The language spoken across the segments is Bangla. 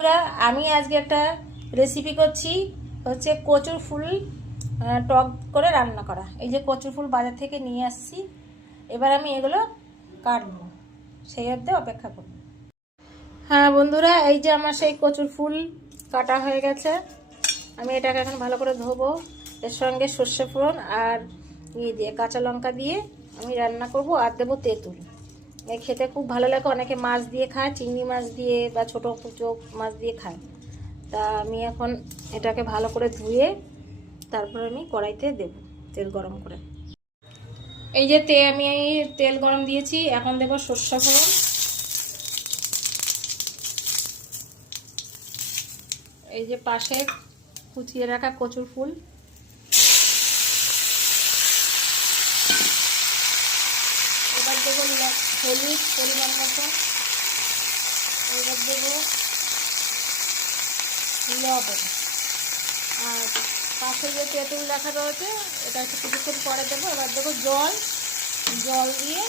বন্ধুরা, আমি আজকে একটা রেসিপি করছি, হচ্ছে কচুর ফুল টক করে রান্না করা। এই যে কচুর ফুল বাজার থেকে নিয়ে আসছি, এবার আমি এগুলো কাটবো, সেই অবধি অপেক্ষা করব। হ্যাঁ বন্ধুরা, এই যে আমার সেই কচুর ফুল কাটা হয়ে গেছে। আমি এটাকে এখন ভালো করে ধোবো, এর সঙ্গে সর্ষে ফোড়ন আর দিয়ে কাঁচা লঙ্কা দিয়ে আমি রান্না করব, আর দেবো তেঁতুল। খেতে খুব ভালো লাগে, অনেকে মাছ দিয়ে খায়, চিংড়ি মাছ দিয়ে বা ছোটো কুচো মাছ দিয়ে খায়। তা আমি এখন এটাকে ভালো করে ধুয়ে তারপর আমি কড়াইতে দেব তেল গরম করে। এই যে আমি তেল গরম দিয়েছি, এখন দেব সর্ষে ফোড়ন, এই যে পাশে কুচিয়ে রাখা কচুর ফুল, এবার দেবো হলুদ পরিমাণ মতো, এবার দেবো লবণ, আর পাশে যে তেঁতুল রাখা রয়েছে এটা একটু কিছুক্ষণ পরে দেবো। এবার দেবো জল দিয়ে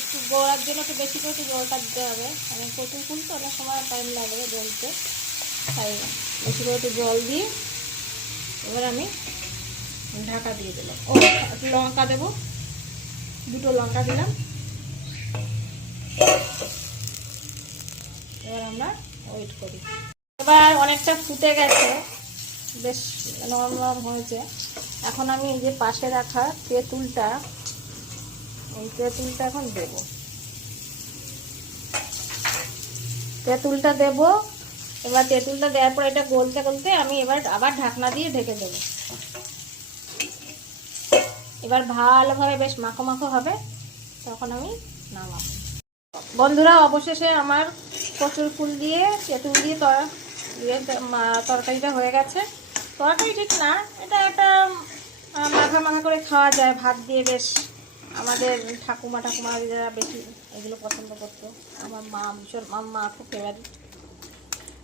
একটু গড়ার জন্য একটু বেশি করে একটু জলটা দিতে হবে, মানে কচুর ফুল তো অনেক সময় টাইম লাগবে জলতে, তাই বেশি করে একটু জল দিয়ে এবার আমি ঢাকা দিয়ে দিলাম। একটু লঙ্কা দেবো, 2টো লঙ্কা দিলাম। এবার আমরা ওয়েট করি। এবার অনেকটা ফুটে গেছে, বেশ নরম নরম হয়েছে। এখন আমি এই যে পাশে রাখা তেঁতুলটা, এই তেঁতুলটা এখন দেব, তেঁতুলটা দেব। এবার তেঁতুলটা দেওয়ার পর এটা গলতে গলতে আমি এবার আবার ঢাকনা দিয়ে ঢেকে দেব। এবার ভালোভাবে বেশ মাখো মাখো হবে, তখন আমি নামাবো। বন্ধুরা, অবশেষে আমার কচুর ফুল দিয়ে তেঁতুল দিয়ে তরকারিটা হয়ে গেছে। তরকারি ঠিক না, এটা একটা মাখা মাখা করে খাওয়া যায় ভাত দিয়ে। বেশ আমাদের ঠাকুমা যারা বেশি এগুলো পছন্দ করতো, আমার মা ভীষণ, আমার মা খুব ফেভারিট,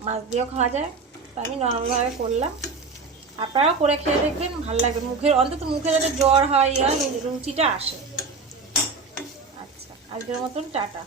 মাছ দিয়েও খাওয়া যায়। তো আমি নরমালভাবে করলাম, আপনারাও করে খেয়ে দেখবেন, ভালো লাগবে। অন্তত মুখে যাতে জ্বর হয়, রুচিটা আসে। আচ্ছা, আজকের মতন টাটা।